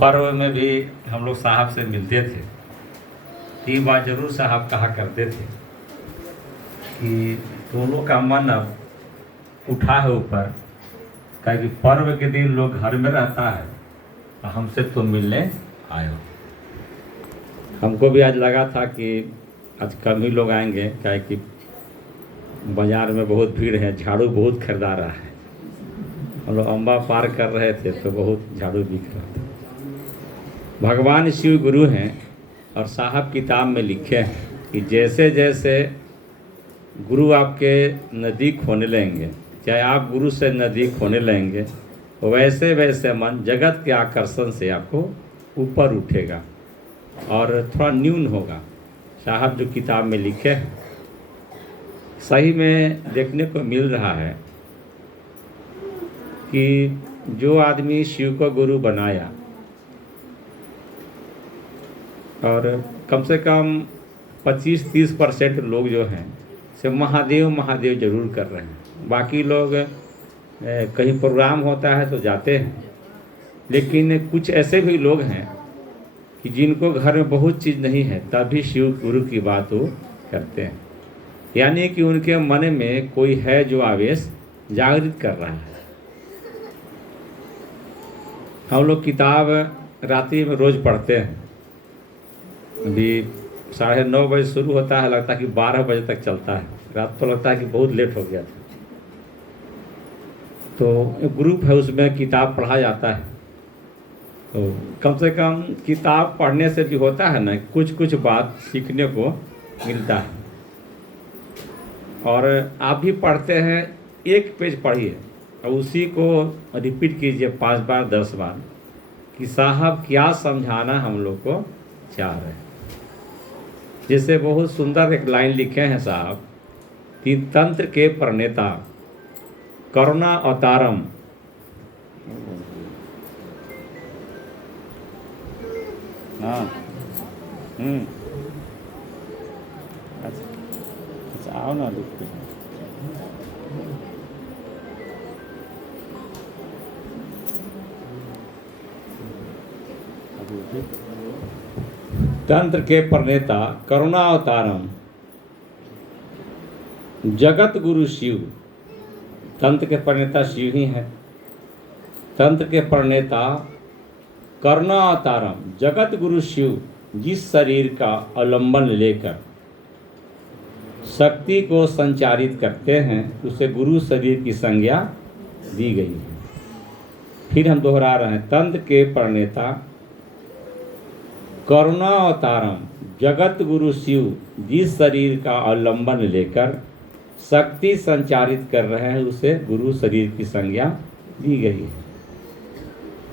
पर्व में भी हम लोग साहब से मिलते थे। 3 बार जरूर साहब कहा करते थे कि तुम लोग का मन अब उठा है ऊपर, क्योंकि पर्व के दिन लोग घर में रहता है तो हमसे तुम मिलने आए हो। हमको भी आज लगा था कि आज कम ही लोग आएंगे, क्या कि बाज़ार में बहुत भीड़ है, झाड़ू बहुत खरीदा रहा है। हम लोग अम्बा पार कर रहे थे तो बहुत झाड़ू बिक रहा था। भगवान शिव गुरु हैं और साहब किताब में लिखे हैं कि जैसे जैसे गुरु आपके नज़दीक होने लगेंगे, चाहे आप गुरु से नज़दीक होने लगेंगे, वैसे वैसे मन जगत के आकर्षण से आपको ऊपर उठेगा और थोड़ा न्यून होगा। साहब जो किताब में लिखे हैं सही में देखने को मिल रहा है कि जो आदमी शिव को गुरु बनाया और कम से कम 25-30% लोग जो हैं से महादेव महादेव जरूर कर रहे हैं। बाकी लोग कहीं प्रोग्राम होता है तो जाते हैं, लेकिन कुछ ऐसे भी लोग हैं कि जिनको घर में बहुत चीज़ नहीं है तभी शिव गुरु की बात वो करते हैं, यानी कि उनके मन में कोई है जो आवेश जागृत कर रहा है। हम लोग किताब रात्रि में रोज़ पढ़ते हैं। अभी 9:30 बजे शुरू होता है, लगता है कि 12 बजे तक चलता है। रात तो लगता है कि बहुत लेट हो गया था। तो एक ग्रुप है, उसमें किताब पढ़ा जाता है। तो कम से कम किताब पढ़ने से भी होता है ना, कुछ कुछ बात सीखने को मिलता है। और आप भी पढ़ते हैं, एक पेज पढ़िए और उसी को रिपीट कीजिए 5 बार 10 बार कि साहब क्या समझाना हम लोग को चाह रहे हैं। जैसे बहुत सुंदर एक लाइन लिखे हैं साहब कि तंत्र के प्रणेता करुणा अवतारम। हाँ अच्छा आओ ना तंत्र के प्रणेता करुणा अवतारम जगत गुरु शिव। तंत्र के प्रणेता शिव ही है। तंत्र के प्रणेता करुणा अवतारम जगत गुरु शिव, जिस शरीर का अवलंबन लेकर शक्ति को संचारित करते हैं उसे गुरु शरीर की संज्ञा दी गई है। फिर हम दोहरा रहे हैं, तंत्र के प्रणेता करुणा अवतारम जगत गुरु शिव, जिस शरीर का अवलंबन लेकर शक्ति संचारित कर रहे हैं उसे गुरु शरीर की संज्ञा दी गई है।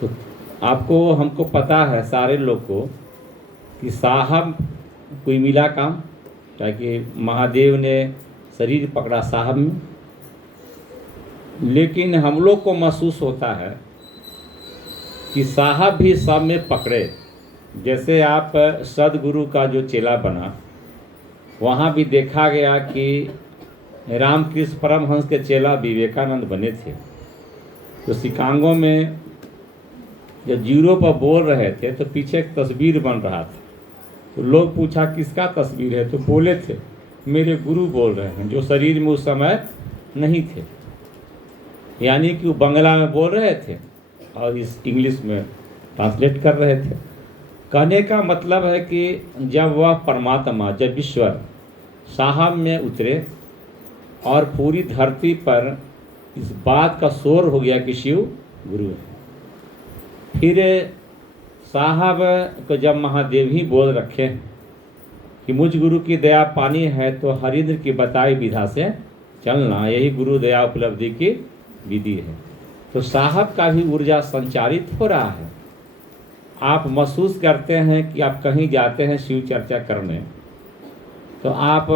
तो आपको हमको पता है सारे लोग को कि साहब कोई मिला काम, ताकि महादेव ने शरीर पकड़ा साहब में, लेकिन हम लोग को महसूस होता है कि साहब भी सब में पकड़े। जैसे आप सदगुरु का जो चेला बना, वहाँ भी देखा गया कि रामकृष्ण परमहंस के चेला विवेकानंद बने थे। तो शिकागो में जब जीरो पर बोल रहे थे तो पीछे एक तस्वीर बन रहा था। तो लोग पूछा किसका तस्वीर है, तो बोले थे मेरे गुरु बोल रहे हैं, जो शरीर में उस समय नहीं थे। यानी कि वो बंगला में बोल रहे थे और इस इंग्लिश में ट्रांसलेट कर रहे थे। कहने का मतलब है कि जब वह परमात्मा, जब ईश्वर साहब में उतरे और पूरी धरती पर इस बात का शोर हो गया कि शिव गुरु है, फिर साहब को जब महादेव ही बोल रखे कि मुझ गुरु की दया पानी है तो हरिंद्र की बताई विधा से चलना, यही गुरु दया उपलब्धि की विधि है। तो साहब का भी ऊर्जा संचारित हो रहा है। आप महसूस करते हैं कि आप कहीं जाते हैं शिव चर्चा करने, तो आप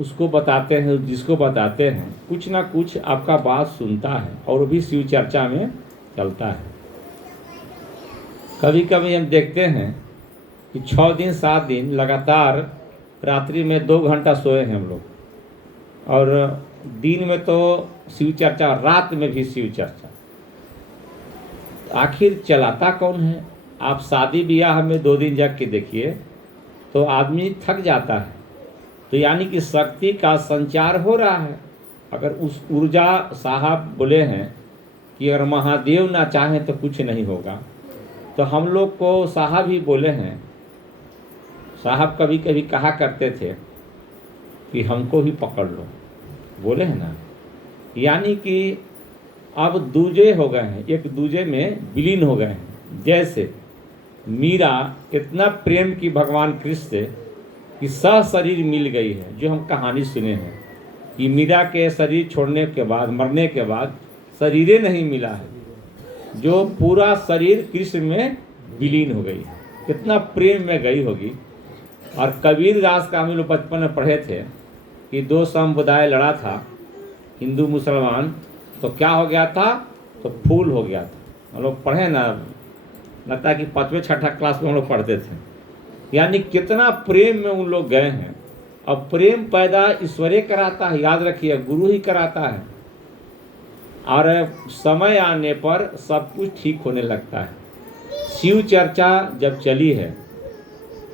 उसको बताते हैं, जिसको बताते हैं कुछ ना कुछ आपका बात सुनता है और वो भी शिव चर्चा में चलता है। कभी कभी हम देखते हैं कि 6 दिन 7 दिन लगातार रात्रि में 2 घंटा सोए हैं हम लोग, और दिन में तो शिव चर्चा, रात में भी शिव चर्चा। आखिर चलाता कौन है? आप शादी ब्याह में 2 दिन जग के देखिए तो आदमी थक जाता है। तो यानी कि शक्ति का संचार हो रहा है। अगर उस ऊर्जा, साहब बोले हैं कि अगर महादेव ना चाहें तो कुछ नहीं होगा, तो हम लोग को साहब ही बोले हैं। साहब कभी कभी कहा करते थे कि हमको ही पकड़ लो, बोले हैं ना। यानी कि अब दूजे हो गए हैं, एक दूजे में विलीन हो गए हैं। जैसे मीरा कितना प्रेम की भगवान कृष्ण से कि सह शरीर मिल गई है। जो हम कहानी सुने हैं कि मीरा के शरीर छोड़ने के बाद, मरने के बाद शरीर नहीं मिला है, जो पूरा शरीर कृष्ण में विलीन हो गई। कितना प्रेम में गई होगी। और कबीर दास का हम लोग बचपन में पढ़े थे कि 2 समुदाय लड़ा था, हिंदू मुसलमान, तो क्या हो गया था? तो फूल हो गया था। हम लोग पढ़े ना, लगता है कि 5वीं 6ठी क्लास में हम लोग पढ़ते थे। यानी कितना प्रेम में उन लोग गए हैं। अब प्रेम पैदा ईश्वरे कराता है, याद रखिए, गुरु ही कराता है। और समय आने पर सब कुछ ठीक होने लगता है। शिव चर्चा जब चली है,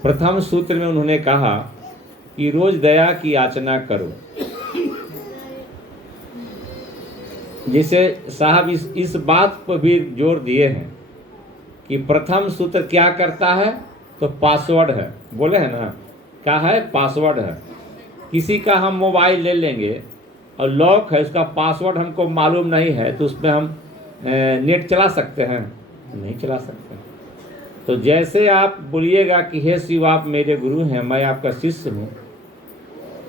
प्रथम सूत्र में उन्होंने कहा कि रोज दया की याचना करो। जिसे साहब इस बात पर भी जोर दिए हैं कि प्रथम सूत्र क्या करता है? तो पासवर्ड है, बोले हैं ना, क्या है? पासवर्ड है। किसी का हम मोबाइल ले लेंगे और लॉक है, उसका पासवर्ड हमको मालूम नहीं है, तो उसमें हम नेट चला सकते हैं? नहीं चला सकते। तो जैसे आप बोलिएगा कि हे शिव आप मेरे गुरु हैं, मैं आपका शिष्य हूँ,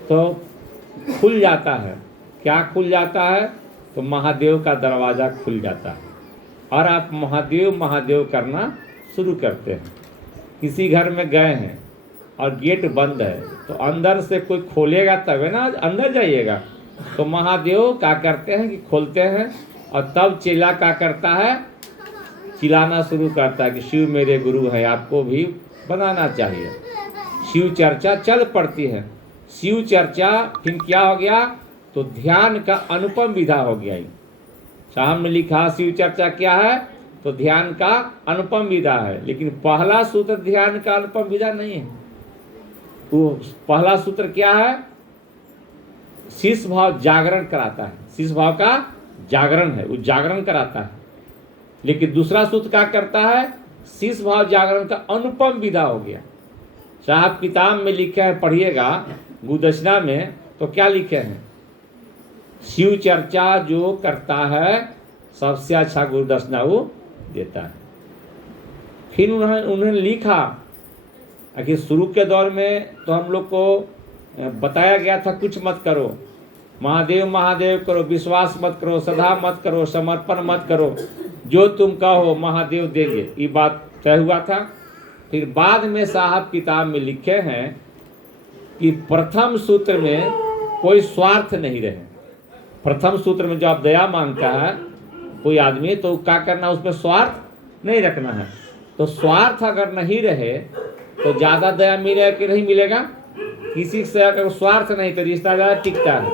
तो खुल जाता है। क्या खुल जाता है? तो महादेव का दरवाज़ा खुल जाता है और आप महादेव महादेव करना शुरू करते हैं। किसी घर में गए हैं और गेट बंद है, तो अंदर से कोई खोलेगा तब है ना अंदर जाइएगा। तो महादेव क्या करते हैं कि खोलते हैं, और तब चेला क्या करता है? चिल्लाना शुरू करता है कि शिव मेरे गुरु हैं, आपको भी बनाना चाहिए। शिव चर्चा चल पड़ती है। शिव चर्चा फिर क्या हो गया? तो ध्यान का अनुपम विधा हो गया। साहब ने लिखा शिव चर्चा क्या है? तो ध्यान का अनुपम विधा है। लेकिन पहला सूत्र ध्यान का अनुपम विधा नहीं है। वो पहला सूत्र क्या है? शिष्य भाव जागरण कराता है। शिष्य भाव का जागरण है, वो जागरण कराता है। लेकिन दूसरा सूत्र क्या करता है? शिष्य भाव जागरण का अनुपम विधा हो गया। साहब किताब में लिखे हैं, पढ़िएगा, गुदक्षिणा में, तो क्या लिखे हैं? शिव चर्चा जो करता है सबसे अच्छा गुरुदक्षिणा वो देता है। फिर उन्होंने लिखा कि शुरू के दौर में तो हम लोग को बताया गया था कुछ मत करो, महादेव महादेव करो, विश्वास मत करो, श्रद्धा मत करो, समर्पण मत करो, जो तुम कहो महादेव देंगे, ये बात तय हुआ था। फिर बाद में साहब किताब में लिखे हैं कि प्रथम सूत्र में कोई स्वार्थ नहीं रहे। प्रथम सूत्र में जो आप दया मांगता है कोई आदमी, तो क्या करना? उसमें स्वार्थ नहीं रखना है। तो स्वार्थ अगर नहीं रहे तो ज़्यादा दया मिलेगा कि नहीं मिलेगा? किसी से अगर स्वार्थ नहीं तो रिश्ता ज़्यादा टिकता है,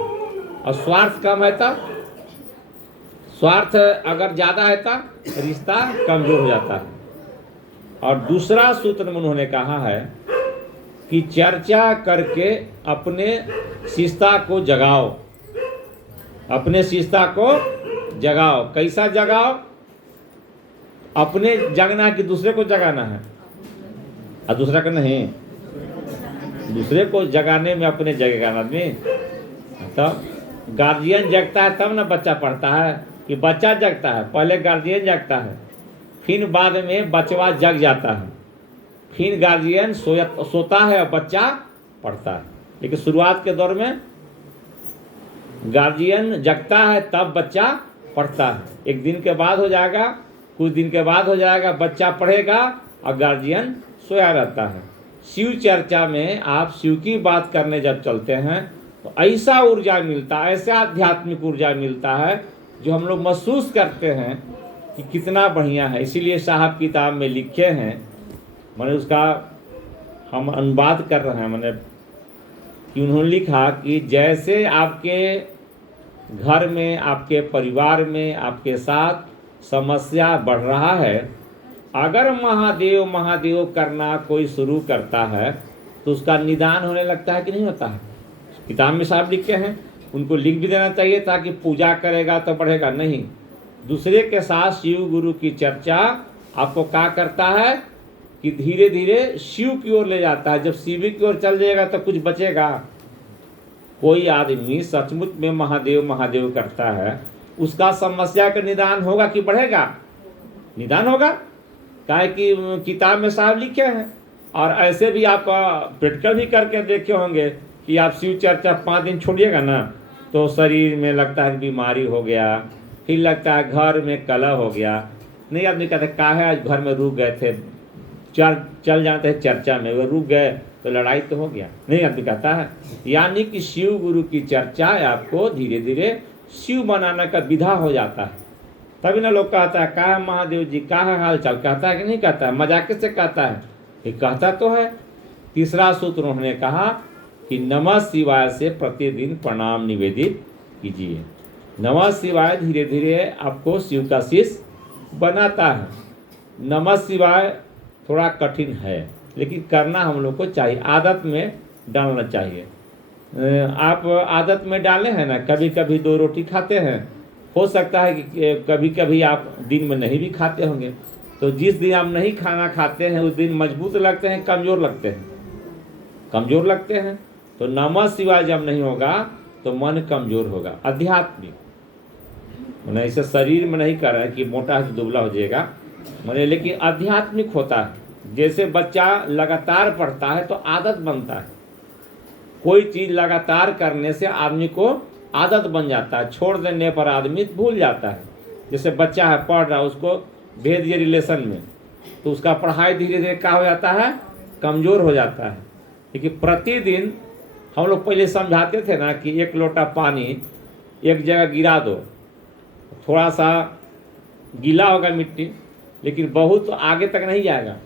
और स्वार्थ कम है तब, स्वार्थ अगर ज़्यादा है तब रिश्ता कमजोर हो जाता है। और दूसरा सूत्र में उन्होंने कहा है कि चर्चा करके अपने शिष्टता को जगाओ, अपने शिष्टता को जगाओ। कैसा जगाओ? अपने जगना कि दूसरे को जगाना है? और दूसरा का नहीं, दूसरे को जगाने में अपने जगेगा आदमी। तब गार्जियन जगता है तब ना बच्चा पढ़ता है, कि बच्चा जगता है? पहले गार्जियन जगता है, फिर बाद में बचवा जग जाता है, फिर गार्जियन सोता है और बच्चा पढ़ता है। लेकिन शुरुआत के दौर में गार्जियन जगता है तब बच्चा पढ़ता है। एक दिन के बाद हो जाएगा, कुछ दिन के बाद हो जाएगा, बच्चा पढ़ेगा और गार्जियन सोया रहता है। शिव चर्चा में आप शिव की बात करने जब चलते हैं तो ऐसा ऊर्जा मिलता है, ऐसा आध्यात्मिक ऊर्जा मिलता है जो हम लोग महसूस करते हैं कि कितना बढ़िया है। इसीलिए साहब किताब में लिखे हैं, मैंने उसका हम अनुवाद कर रहे हैं, मैंने कि उन्होंने लिखा कि जैसे आपके घर में, आपके परिवार में, आपके साथ समस्या बढ़ रहा है। अगर महादेव महादेव करना कोई शुरू करता है तो उसका निदान होने लगता है कि नहीं होता है? किताब में साहब लिखे हैं, उनको लिख भी देना चाहिए ताकि पूजा करेगा तो बढ़ेगा नहीं। दूसरे के साथ शिव गुरु की चर्चा आपको क्या करता है कि धीरे धीरे शिव की ओर ले जाता है। जब शिव की ओर चल जाएगा तो कुछ बचेगा? कोई आदमी सचमुच में महादेव महादेव करता है, उसका समस्या का निदान होगा कि बढ़ेगा? निदान होगा, काहे कि किताब में साहब लिखे हैं। और ऐसे भी आप प्रैक्टिकल भी करके देखे होंगे कि आप शिव चर्चा 5 दिन छोड़िएगा ना तो शरीर में लगता है बीमारी हो गया, फिर लगता है घर में कलह हो गया। नहीं, आदमी कहते काहे आज घर में रुक गए थे, चल जाते हैं चर्चा में, वो रुक गए तो लड़ाई तो हो गया। नहीं, आदमी कहता है। यानी कि शिव गुरु की चर्चा आपको धीरे धीरे शिव बनाने का विधा हो जाता है। तभी ना लोग कहता है कहा महादेव जी का हाल चाल, कहता है कि नहीं कहता है? मजाक से कहता है, ये कहता तो है। तीसरा सूत्र उन्होंने कहा कि नमः शिवाय से प्रतिदिन प्रणाम निवेदित कीजिए। नमः शिवाय धीरे धीरे आपको शिव का शिष्य बनाता है। नमः शिवाय थोड़ा कठिन है लेकिन करना हम लोग को चाहिए, आदत में डालना चाहिए। आप आदत में डाले हैं ना, कभी कभी 2 रोटी खाते हैं, हो सकता है कि कभी कभी आप दिन में नहीं भी खाते होंगे, तो जिस दिन आप नहीं खाना खाते हैं उस दिन मजबूत लगते हैं, कमज़ोर लगते हैं? कमज़ोर लगते हैं। तो नमः शिवाय जब नहीं होगा तो मन कमज़ोर होगा। आध्यात्मिक मैंने इसे शरीर में नहीं कर रहा है कि मोटा है तो दुबला हो जाएगा, मैंने, लेकिन आध्यात्मिक होता है। जैसे बच्चा लगातार पढ़ता है तो आदत बनता है। कोई चीज़ लगातार करने से आदमी को आदत बन जाता है, छोड़ देने पर आदमी भूल जाता है। जैसे बच्चा है पढ़ रहा है, उसको भेज दिए रिलेशन में तो उसका पढ़ाई धीरे धीरे क्या हो जाता है, कमज़ोर हो जाता है। लेकिन प्रतिदिन हम लोग पहले समझाते थे ना कि 1 लोटा पानी एक जगह गिरा दो, थोड़ा सा गीला होगा मिट्टी लेकिन बहुत आगे तक नहीं जाएगा।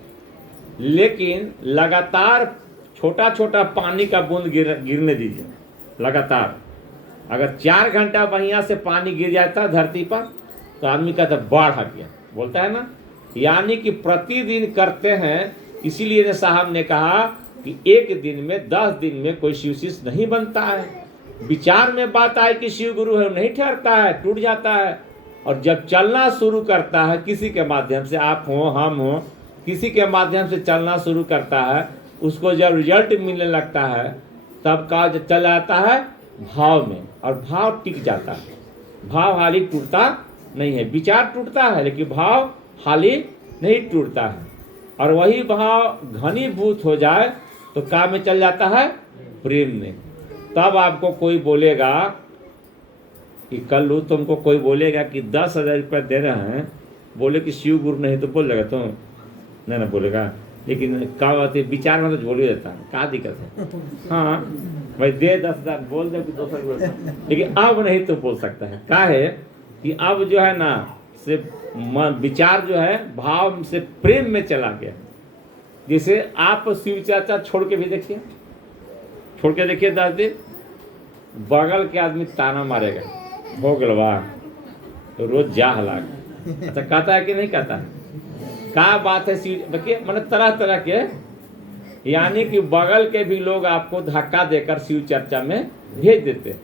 लेकिन लगातार छोटा छोटा पानी का बूंद गिरने दीजिए लगातार। अगर 4 घंटा बढ़िया से पानी गिर जाता है धरती पर तो आदमी कहता है बाढ़ आ गया, बोलता है ना। यानी कि प्रतिदिन करते हैं, इसीलिए साहब ने कहा कि 1 दिन में 10 दिन में कोई शिव शिष्य नहीं बनता है। विचार में बात आए कि शिव गुरु है, नहीं ठहरता है, टूट जाता है। और जब चलना शुरू करता है किसी के माध्यम से, आप हो हम हो, किसी के माध्यम से चलना शुरू करता है, उसको जब रिजल्ट मिलने लगता है तब का चल आता है भाव में, और भाव टिक जाता है। भाव हाली टूटता नहीं है। विचार टूटता है लेकिन भाव हाली नहीं टूटता है। और वही भाव घनीभूत हो जाए तो काम में चल जाता है प्रेम में। तब आपको कोई बोलेगा कि कल तुमको कोई बोलेगा कि 10,000 रुपये दे रहे हैं, बोले कि शिव गुरु नहीं तो बोल लेगा तुम? नहीं ना बोलेगा। लेकिन क्या बात है, विचार में तो बोल ही देता है, क्या दिक्कत है? हाँ भाई दे 10,000, बोल दे कि 200, लेकिन अब नहीं तो बोल सकता है। क्या है कि अब जो है ना सिर्फ विचार जो है भाव से प्रेम में चला गया। जैसे आप शिव चर्चा छोड़ के भी देखिए, छोड़ के देखिए 10 दिन, बगल के आदमी ताना मारेगा, हो गलवा तो रोज जा हलाक। अच्छा कहता है कि नहीं कहता है? क्या बात है शिव, देखिए मैंने तरह तरह के, यानी कि बगल के भी लोग आपको धक्का देकर शिव चर्चा में भेज देते हैं।